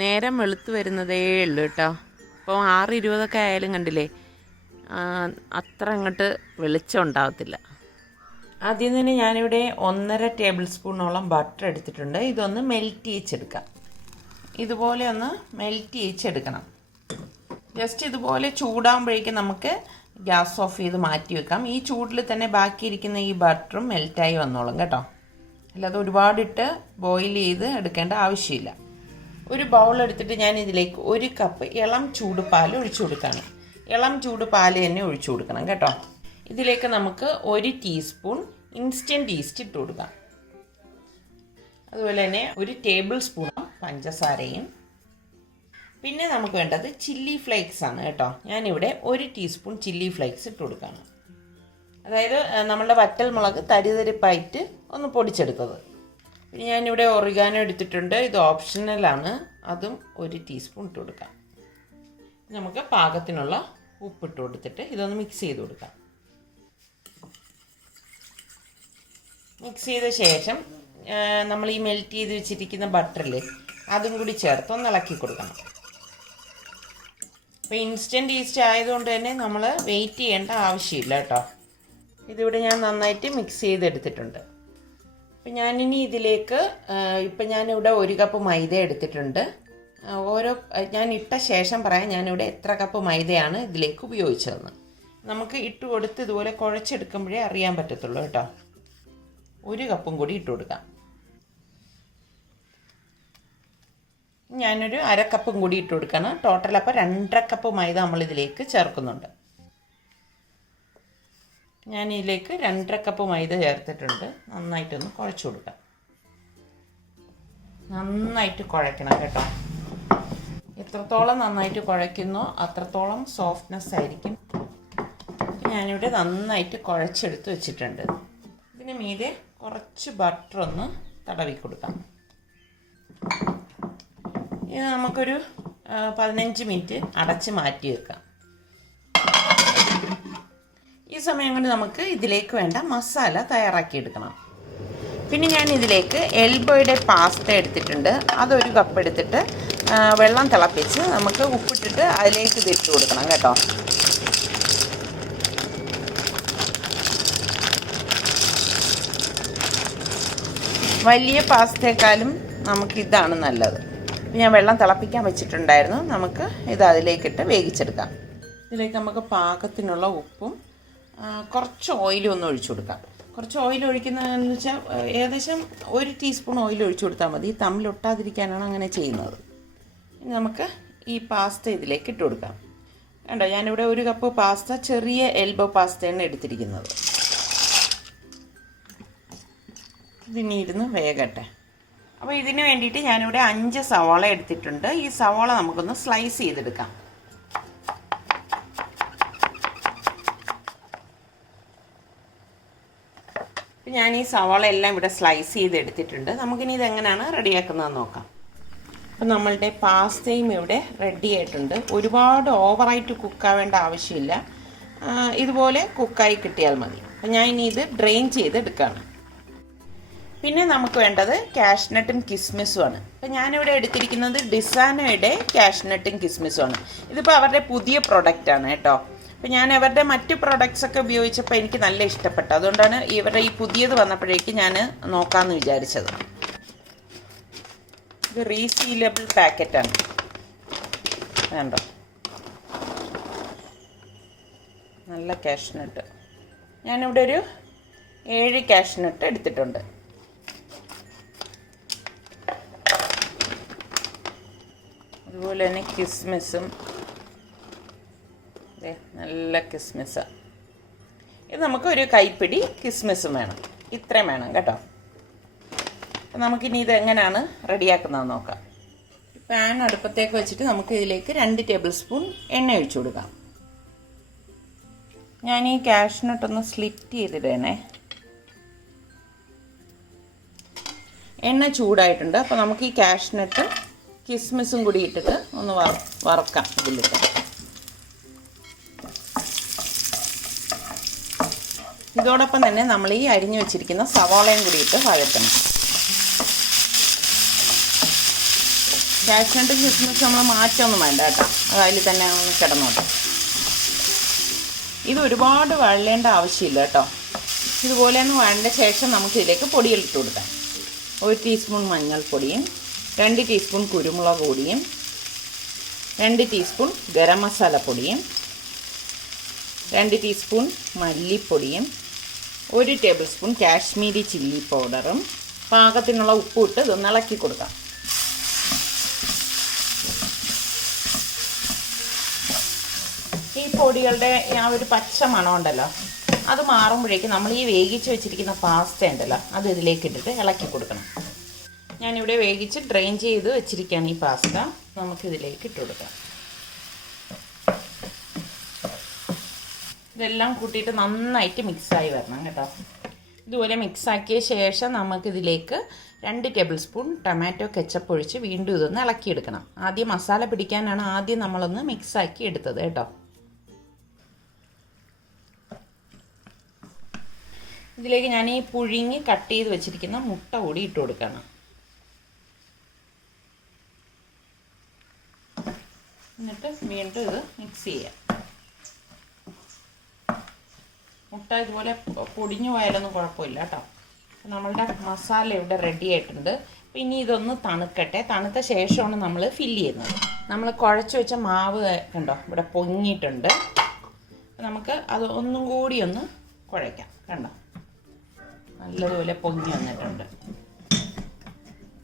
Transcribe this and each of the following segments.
നേരം വെളുത്ത് വരുന്നതേ ഉള്ളൂ കേട്ടോ. അപ്പോൾ 6:20 ആയാലും കണ്ടില്ലേ, അത്ര അങ്ങോട്ട് വെളിച്ചം ഉണ്ടാകത്തില്ല. ആദ്യം തന്നെ ഞാനിവിടെ 1.5 ടേബിൾ സ്പൂണോളം ബട്ടർ എടുത്തിട്ടുണ്ട്. ഇതൊന്ന് മെൽറ്റ് ചെയ്യിച്ചെടുക്കാം. ഇതുപോലെ ഒന്ന് മെൽറ്റ് ചെയ്യിച്ചെടുക്കണം. ജസ്റ്റ് ഇതുപോലെ ചൂടാകുമ്പോഴേക്കും നമുക്ക് ഗ്യാസ് ഓഫ് ചെയ്ത് മാറ്റി വെക്കാം. ഈ ചൂടിൽ തന്നെ ബാക്കിയിരിക്കുന്ന ഈ ബട്ടറും മെൽറ്റായി വന്നോളും കേട്ടോ. അല്ലാതെ ഒരുപാടിട്ട് ബോയിൽ ചെയ്ത് എടുക്കേണ്ട ആവശ്യമില്ല. ഒരു ബൗൾ എടുത്തിട്ട് ഞാൻ ഇതിലേക്ക് 1 കപ്പ് ഇളം ചൂട് പാൽ ഒഴിച്ചു കൊടുക്കുകയാണ്. ഇളം ചൂട് പാൽ തന്നെ ഒഴിച്ചു കൊടുക്കണം കേട്ടോ. ഇതിലേക്ക് നമുക്ക് 1 ടീസ്പൂൺ ഇൻസ്റ്റൻറ്റ് ഈസ്റ്റ് ഇട്ട് കൊടുക്കാം. അതുപോലെ തന്നെ 1 ടേബിൾ സ്പൂൺ പഞ്ചസാരയും. പിന്നെ നമുക്ക് വേണ്ടത് ചില്ലി ഫ്ലേക്സ് ആണ് കേട്ടോ. ഞാനിവിടെ 1 ടീസ്പൂൺ ചില്ലി ഫ്ലേക്സ് ഇട്ട് കൊടുക്കുകയാണ്. അതായത് നമ്മളുടെ വറ്റൽ മുളക് തരിതരിപ്പായിട്ട് ഒന്ന് പൊടിച്ചെടുത്തത്. പിന്നെ ഞാനിവിടെ ഒറിഗാനോ എടുത്തിട്ടുണ്ട്. ഇത് ഓപ്ഷണലാണ്. അതും 1 ടീസ്പൂൺ ഇട്ട് കൊടുക്കാം. നമുക്ക് പാകത്തിനുള്ള ഉപ്പിട്ട് കൊടുത്തിട്ട് ഇതൊന്ന് മിക്സ് ചെയ്ത് കൊടുക്കാം. മിക്സ് ചെയ്ത ശേഷം നമ്മൾ ഈ മെൽറ്റ് ചെയ്ത് വെച്ചിരിക്കുന്ന ബട്ടറിൽ അതും കൂടി ചേർത്ത് ഒന്ന് ഇളക്കി കൊടുക്കണം. അപ്പോൾ ഇൻസ്റ്റൻറ്റ് ഈസ്റ്റ് ആയതുകൊണ്ട് തന്നെ നമ്മൾ വെയിറ്റ് ചെയ്യേണ്ട ആവശ്യമില്ല കേട്ടോ. ഇതിവിടെ ഞാൻ നന്നായിട്ട് മിക്സ് ചെയ്തെടുത്തിട്ടുണ്ട്. അപ്പം ഞാനിനി ഇതിലേക്ക് ഞാനിവിടെ 1 കപ്പ് മൈദ എടുത്തിട്ടുണ്ട്. ഞാൻ ഇട്ട ശേഷം പറയാം ഞാനിവിടെ എത്ര കപ്പ് മൈദയാണ് ഇതിലേക്ക് ഉപയോഗിച്ചതെന്ന്. നമുക്ക് ഇട്ട് കൊടുത്ത് ഇതുപോലെ കുഴച്ചെടുക്കുമ്പോഴേ അറിയാൻ പറ്റത്തുള്ളൂ കേട്ടോ. 1 കപ്പും കൂടി ഇട്ട് കൊടുക്കാം. ഞാനൊരു 1/2 കപ്പും കൂടി ഇട്ട് കൊടുക്കണം. ടോട്ടൽ അപ്പോൾ 2.5 കപ്പ് മൈദ നമ്മളിതിലേക്ക് ചേർക്കുന്നുണ്ട്. ഞാനിതിലേക്ക് 2.5 കപ്പ് മൈദ ചേർത്തിട്ടുണ്ട്. നന്നായിട്ടൊന്ന് കുഴച്ച് കൊടുക്കാം. നന്നായിട്ട് കുഴയ്ക്കണം കേട്ടോ. എത്രത്തോളം നന്നായിട്ട് കുഴയ്ക്കുന്നോ അത്രത്തോളം സോഫ്റ്റ്നെസ് ആയിരിക്കും. ഞാനിവിടെ നന്നായിട്ട് കുഴച്ചെടുത്ത് വെച്ചിട്ടുണ്ട്. ഇതിന് മീതെ കുറച്ച് ബട്ടർ ഒന്ന് തടവി കൊടുക്കാം. ഇത് നമുക്കൊരു 15 മിനിറ്റ് അടച്ച് മാറ്റി വെക്കാം. ഈ സമയം കൊണ്ട് നമുക്ക് ഇതിലേക്ക് വേണ്ട മസാല തയ്യാറാക്കിയെടുക്കണം. പിന്നെ ഞാൻ ഇതിലേക്ക് എൽബോയുടെ പാസ്ത എടുത്തിട്ടുണ്ട്. അതൊരു കപ്പ് എടുത്തിട്ട് വെള്ളം തിളപ്പിച്ച് നമുക്ക് ഉപ്പിട്ടിട്ട് അതിലേക്ക് ഇതിട്ട് കൊടുക്കണം കേട്ടോ. വലിയ പാസ്തയെക്കാളും നമുക്കിതാണ് നല്ലത്. ഞാൻ വെള്ളം തിളപ്പിക്കാൻ വെച്ചിട്ടുണ്ടായിരുന്നു. നമുക്ക് ഇത് അതിലേക്കിട്ട് വേവിച്ചെടുക്കാം. ഇതിലേക്ക് നമുക്ക് പാകത്തിനുള്ള ഉപ്പും കുറച്ച് ഓയിലും ഒന്ന് ഒഴിച്ചു കൊടുക്കാം. കുറച്ച് ഓയിൽ ഒഴിക്കുന്നതെന്ന് വെച്ചാൽ ഏകദേശം 1 ടീസ്പൂൺ ഓയിൽ ഒഴിച്ചു കൊടുത്താൽ മതി. തമ്മിലൊട്ടാതിരിക്കാനാണ് അങ്ങനെ ചെയ്യുന്നത്. ഇനി നമുക്ക് ഈ പാസ്ത ഇതിലേക്ക് ഇട്ട് കൊടുക്കാം. കണ്ടോ, ഞാനിവിടെ 1 കപ്പ് പാസ്ത ചെറിയ എൽബോ പാസ്തയാണ് എടുത്തിരിക്കുന്നത്. ഇതിനി ഇരുന്ന് വേകട്ടെ. അപ്പോൾ ഇതിന് വേണ്ടിയിട്ട് ഞാനിവിടെ 5 സവാള എടുത്തിട്ടുണ്ട്. ഈ സവാള നമുക്കൊന്ന് സ്ലൈസ് ചെയ്തെടുക്കാം. ഞാൻ ഈ സവാള എല്ലാം ഇവിടെ സ്ലൈസ് ചെയ്തെടുത്തിട്ടുണ്ട്. നമുക്കിനി ഇതെങ്ങനെയാണ് റെഡിയാക്കുന്നതെന്ന് നോക്കാം. അപ്പം നമ്മളുടെ പാസ്തയും ഇവിടെ റെഡി ആയിട്ടുണ്ട്. ഒരുപാട് ഓവറായിട്ട് കുക്കാവേണ്ട ആവശ്യമില്ല. ഇതുപോലെ കുക്കായി കിട്ടിയാൽ മതി. അപ്പം ഞാൻ ഇനി ഇത് ഡ്രെയിൻ ചെയ്തെടുക്കുകയാണ്. പിന്നെ നമുക്ക് വേണ്ടത് കാഷ്നട്ടും കിസ്മിസുമാണ്. അപ്പം ഞാനിവിടെ എടുത്തിരിക്കുന്നത് ഡിസാനോയുടെ കാഷ്നട്ടും കിസ്മിസുമാണ്. ഇതിപ്പോൾ അവരുടെ പുതിയ പ്രൊഡക്റ്റാണ് കേട്ടോ. അപ്പം ഞാൻ അവരുടെ മറ്റ് പ്രൊഡക്ട്സ് ഒക്കെ ഉപയോഗിച്ചപ്പോൾ എനിക്ക് നല്ല ഇഷ്ടപ്പെട്ടു. അതുകൊണ്ടാണ് ഇവരുടെ ഈ പുതിയത് വന്നപ്പോഴേക്ക് ഞാൻ നോക്കാമെന്ന് വിചാരിച്ചത്. ഇത് റീസീലബിൾ പാക്കറ്റാണ്. വേണ്ടോ, നല്ല കാഷ്നട്ട്. ഞാനിവിടെ ഒരു 7 കാഷ്നട്ട് എടുത്തിട്ടുണ്ട്. അതുപോലെ തന്നെ കിസ്മിസും നല്ല കിസ്മിസാണ്. ഇത് നമുക്ക് ഒരു കൈപ്പിടി കിസ്മിസും വേണം. ഇത്രയും വേണം കേട്ടോ. അപ്പം നമുക്കിനി ഇത് എങ്ങനെയാണ് റെഡിയാക്കുന്നതെന്ന് നോക്കാം. പാൻ അടുപ്പത്തേക്ക് വെച്ചിട്ട് നമുക്ക് ഇതിലേക്ക് 2 ടേബിൾ സ്പൂൺ എണ്ണ ഒഴിച്ചു കൊടുക്കാം. ഞാൻ ഈ കാഷ്നട്ടൊന്ന് സ്ലിറ്റ് ചെയ്തിടണേ. എണ്ണ ചൂടായിട്ടുണ്ട്. അപ്പോൾ നമുക്ക് ഈ കാഷ്നട്ട് കിസ്മിസും കൂടി ഇട്ടിട്ട് ഒന്ന് വറക്കാം. ഇതിലിട്ട് ഇതോടൊപ്പം തന്നെ നമ്മൾ ഈ അരിഞ്ഞു വെച്ചിരിക്കുന്ന സവാളയും കൂടി ഇട്ട് വഴറ്റണം. കാഷ്നട്ടും കിസ്മിസും നമ്മൾ മാറ്റമൊന്നും വേണ്ട കേട്ടോ, അത് അതിൽ തന്നെ ഒന്ന് കിടന്നോട്ടെ. ഇത് ഒരുപാട് വഴലേണ്ട ആവശ്യമില്ല കേട്ടോ. ഇതുപോലെ ഒന്ന് വഴണ്ട ശേഷം നമുക്കിതിലേക്ക് പൊടികൾ ഇട്ട് കൊടുക്കാം. 1 ടീസ്പൂൺ മഞ്ഞൾപ്പൊടിയും 2 ടീസ്പൂൺ കുരുമുളക് പൊടിയും 2 ടീസ്പൂൺ ഗരം മസാല പൊടിയും 2 ടീസ്പൂൺ മല്ലിപ്പൊടിയും 1 ടേബിൾ സ്പൂൺ കാശ്മീരി ചില്ലി പൗഡറും പാകത്തിനുള്ള ഉപ്പും ഇട്ട് ഇതൊന്ന് ഇളക്കി കൊടുക്കാം. ഈ പൊടികളുടെ ആ ഒരു പച്ച മണം ഉണ്ടല്ലോ, അത് മാറുമ്പോഴേക്കും നമ്മൾ ഈ വേവിച്ച് വെച്ചിരിക്കുന്ന പാസ്ത ഉണ്ടല്ലോ അത് ഇതിലേക്ക് ഇട്ടിട്ട് ഇളക്കി കൊടുക്കണം. ഞാനിവിടെ വേവിച്ച് ഡ്രെയിൻ ചെയ്ത് വെച്ചിരിക്കുകയാണ് ഈ പാസ്ത. നമുക്കിതിലേക്ക് ഇട്ട് കൊടുക്കാം. ഇതെല്ലാം കൂട്ടിയിട്ട് നന്നായിട്ട് മിക്സായി വരണം കേട്ടോ. ഇതുപോലെ മിക്സാക്കിയ ശേഷം നമുക്കിതിലേക്ക് 2 ടേബിൾ സ്പൂൺ ടൊമാറ്റോ കെച്ചപ്പ് ഒഴിച്ച് വീണ്ടും ഇതൊന്ന് ഇളക്കിയെടുക്കണം. ആദ്യം മസാല പിടിക്കാനാണ് ആദ്യം നമ്മളൊന്ന് മിക്സാക്കി എടുത്തത് കേട്ടോ. ഇതിലേക്ക് ഞാൻ ഈ പുഴുങ്ങി കട്ട് ചെയ്ത് വെച്ചിരിക്കുന്ന മുട്ട കൂടി ഇട്ട് കൊടുക്കണം. എന്നിട്ട് വീണ്ടും ഇത് മിക്സ് ചെയ്യാം. മുട്ട ഇതുപോലെ പൊടിഞ്ഞു പോയാലൊന്നും കുഴപ്പമില്ല കേട്ടോ. നമ്മളുടെ മസാല ഇവിടെ റെഡി ആയിട്ടുണ്ട്. ഇനി ഇതൊന്ന് തണുക്കട്ടെ. തണുത്ത ശേഷമാണ് നമ്മൾ ഫില്ല് ചെയ്യുന്നത്. നമ്മൾ കുഴച്ച് വെച്ച മാവ് കണ്ടോ ഇവിടെ പൊങ്ങിയിട്ടുണ്ട്. നമുക്ക് അത് ഒന്നും കൂടി ഒന്ന് കുഴയ്ക്കാം. കണ്ടോ നല്ലതുപോലെ പൊങ്ങി വന്നിട്ടുണ്ട്.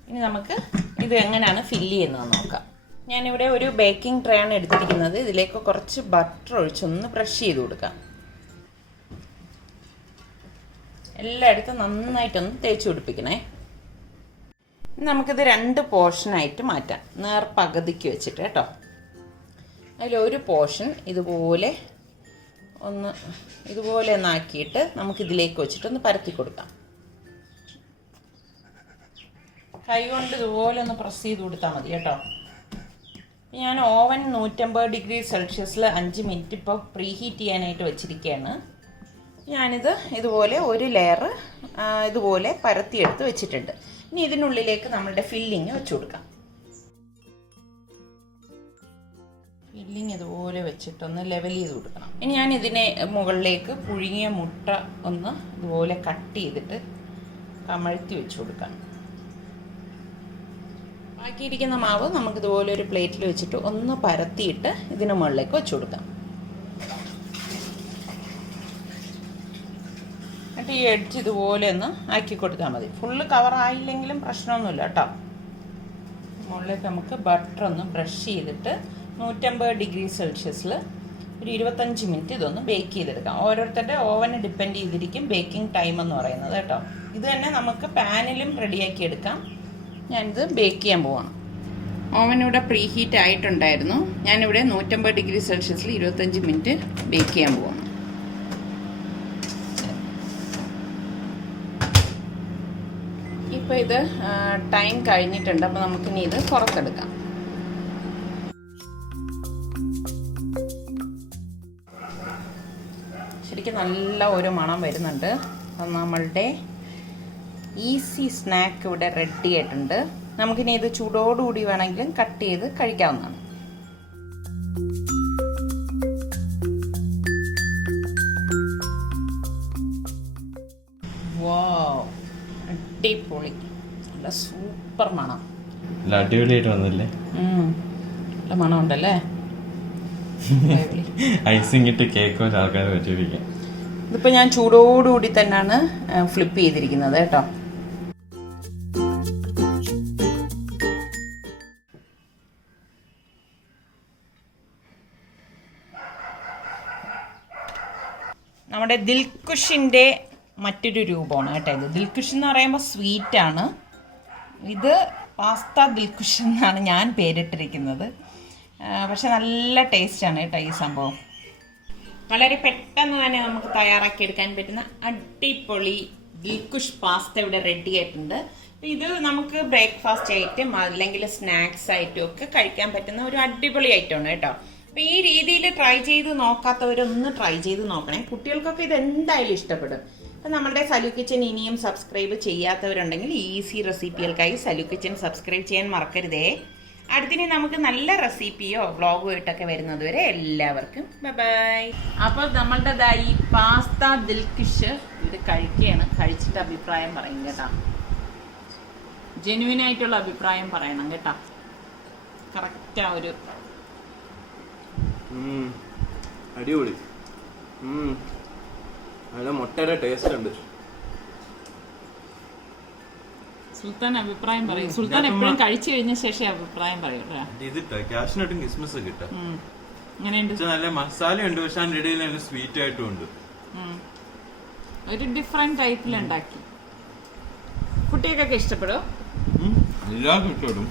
ഇനി നമുക്ക് ഇത് എങ്ങനെയാണ് ഫില്ല് ചെയ്യുന്നത് നോക്കാം. ഞാനിവിടെ ഒരു ബേക്കിംഗ് ട്രേ ആണ് എടുത്തിരിക്കുന്നത്. ഇതിലേക്ക് കുറച്ച് ബട്ടർ ഒഴിച്ചൊന്ന് ബ്രഷ് ചെയ്ത് കൊടുക്കാം. എല്ലായിടത്തും നന്നായിട്ടൊന്ന് തേച്ച് പിടിപ്പിക്കണേ. നമുക്കിത് 2 പോർഷനായിട്ട് മാറ്റാം, നേർപകുതിക്ക് വെച്ചിട്ട് കേട്ടോ. അതിലൊരു പോർഷൻ ഇതുപോലെ ഒന്നാക്കിയിട്ട് നമുക്കിതിലേക്ക് വെച്ചിട്ടൊന്ന് പരത്തി കൊടുക്കാം. കൈ കൊണ്ട് ഇതുപോലെ ഒന്ന് പ്രസ് ചെയ്ത് കൊടുത്താൽ മതി കേട്ടോ. ഞാൻ ഓവൻ 150 ഡിഗ്രി സെൽഷ്യസിൽ 5 മിനിറ്റ് ഇപ്പോൾ പ്രീ ഹീറ്റ് ചെയ്യാനായിട്ട് വെച്ചിരിക്കുകയാണ്. ഞാനിത് ഇതുപോലെ ഒരു ലെയർ ഇതുപോലെ പരത്തിയെടുത്ത് വെച്ചിട്ടുണ്ട്. ഇനി ഇതിനുള്ളിലേക്ക് നമ്മളുടെ ഫില്ലിങ് വെച്ച് കൊടുക്കാം. ഫില്ലിങ് ഇതുപോലെ വെച്ചിട്ടൊന്ന് ലെവൽ ചെയ്ത് കൊടുക്കണം. ഇനി ഞാൻ ഇതിനെ മുകളിലേക്ക് പുഴുങ്ങിയ മുട്ട ഒന്ന് ഇതുപോലെ കട്ട് ചെയ്തിട്ട് കമഴ്ത്തി വെച്ച് കൊടുക്കാം. ബാക്കിയിരിക്കുന്ന മാവ് നമുക്കിതുപോലെ ഒരു പ്ലേറ്റിൽ വെച്ചിട്ട് ഒന്ന് പരത്തിയിട്ട് ഇതിന് മുകളിലേക്ക് വെച്ച് കൊടുക്കാം. എന്നിട്ട് ഈ എഡ്ജ് ഇതുപോലെ ഒന്ന് ആക്കി കൊടുത്താൽ മതി. ഫുള്ള് കവറായില്ലെങ്കിലും പ്രശ്നമൊന്നുമില്ല കേട്ടോ. മുകളിലേക്ക് നമുക്ക് ബട്ടർ ഒന്ന് ബ്രഷ് ചെയ്തിട്ട് 150 ഡിഗ്രി സെൽഷ്യസിൽ ഒരു 25 മിനിറ്റ് ഇതൊന്ന് ബേക്ക് ചെയ്തെടുക്കാം. ഓരോരുത്തരുടെ ഓവന് ഡിപ്പെൻഡ് ചെയ്തിരിക്കും ബേക്കിംഗ് ടൈം എന്ന് പറയുന്നത് കേട്ടോ. ഇത് തന്നെ നമുക്ക് പാനിലും റെഡിയാക്കി എടുക്കാം. ഞാനിത് ബേക്ക് ചെയ്യാൻ പോവാണ്. ഓവൻ ഇവിടെ പ്രീ ഹീറ്റ് ആയിട്ടുണ്ടായിരുന്നു. ഞാനിവിടെ 150 ഡിഗ്രി സെൽഷ്യസിൽ 25 മിനിറ്റ് ബേക്ക് ചെയ്യാൻ പോവാണ്. ഇപ്പോൾ ഇത് ടൈം കഴിഞ്ഞിട്ടുണ്ട്. അപ്പോൾ നമുക്കിനി ഇത് പുറത്തെടുക്കാം. ശരിക്കും നല്ല ഒരു മണം വരുന്നുണ്ട്. അത് നമ്മളുടെ ഈസി സ്നാക്ക് ഇവിടെ റെഡി ആയിട്ടുണ്ട്. നമുക്കിനി ഇത് ചൂടോടുകൂടി വേണമെങ്കിലും കട്ട് ചെയ്ത് കഴിക്കാവുന്നതാണ്. വാവ്, അടിപൊളി, നല്ല സൂപ്പർ മണം. അടിപൊളിയായിട്ട് വന്നില്ലേ? നല്ല മണം ഉണ്ടല്ലേ? ഐസിങ് ഇട്ട് കേക്ക് ആൾക്കാരെ പറ്റിയിരിക്കാം. ഇതിപ്പോൾ ഞാൻ ചൂടോടുകൂടി തന്നെയാണ് ഫ്ലിപ്പ് ചെയ്തിരിക്കുന്നത് കേട്ടോ. നമ്മുടെ ദിൽകുഷിൻ്റെ മറ്റൊരു രൂപമാണ് കേട്ടോ ഇത്. ദിൽകുഷ് എന്ന് പറയുമ്പോൾ സ്വീറ്റാണ്. ഇത് പാസ്ത ദിൽകുഷ് എന്നാണ് ഞാൻ പേരിട്ടിരിക്കുന്നത്. പക്ഷെ നല്ല ടേസ്റ്റാണ് കേട്ടോ ഈ സംഭവം. വളരെ പെട്ടെന്ന് തന്നെ നമുക്ക് തയ്യാറാക്കിയെടുക്കാൻ പറ്റുന്ന അടിപൊളി ദിൽകുഷ് പാസ്ത ഇവിടെ റെഡി ആയിട്ടുണ്ട്. ഇത് നമുക്ക് ബ്രേക്ക്ഫാസ്റ്റ് ആയിട്ടും അല്ലെങ്കിൽ സ്നാക്സ് ആയിട്ടും ഒക്കെ കഴിക്കാൻ പറ്റുന്ന ഒരു അടിപൊളി ഐറ്റമാണ് കേട്ടോ. അപ്പം ഈ രീതിയിൽ ട്രൈ ചെയ്ത് നോക്കാത്തവരൊന്ന് ട്രൈ ചെയ്ത് നോക്കണേ. കുട്ടികൾക്കൊക്കെ ഇത് എന്തായാലും ഇഷ്ടപ്പെടും. അപ്പം നമ്മുടെ സലു കിച്ചൻ ഇനിയും സബ്സ്ക്രൈബ് ചെയ്യാത്തവരുണ്ടെങ്കിൽ ഈസി റെസിപ്പികൾക്കായി സലു കിച്ചൻ സബ്സ്ക്രൈബ് ചെയ്യാൻ മറക്കരുതേ. അടുത്തിനി നമുക്ക് നല്ല റെസിപ്പിയോ വ്ളോഗോ ഇട്ടൊക്കെ വരുന്നത് വരെ എല്ലാവർക്കും ബൈ. അപ്പോൾ നമ്മളുടെ ഈ പാസ്ത ദിൽകുഷ് ഇത് കഴിക്കുകയാണ്. കഴിച്ചിട്ട് അഭിപ്രായം പറയും കേട്ടോ. ജെന്യുവിൻ ആയിട്ടുള്ള അഭിപ്രായം പറയണം കേട്ടോ. കറക്റ്റ് ആ ഒരു അടിപൊളി. നല്ല മുട്ടയുടെ ടേസ്റ്റ് ഉണ്ട്. സുൽത്താൻ അഭിപ്രായം പറയും. സുൽത്താൻ എപ്പോഴും കഴിച്ചു കഴിഞ്ഞ ശേഷം അഭിപ്രായം പറയും. ക്യാഷിനോട്ടും കിസ്മസ് കിട്ടാം. അങ്ങനെയുണ്ട്. നല്ല മസാല ഉണ്ട്, പക്ഷെ അതിന്റെ ഇടയിൽ നല്ല സ്വീറ്റ് ആയിട്ടും ഉണ്ട്. ഒരു ഡിഫറെന്റ് ടൈപ്പിൽ ഉണ്ടാക്കി. കുട്ടികൾക്കൊക്കെ ഇഷ്ടപ്പെടും. എല്ലാവർക്കും ഇഷ്ടപ്പെടും.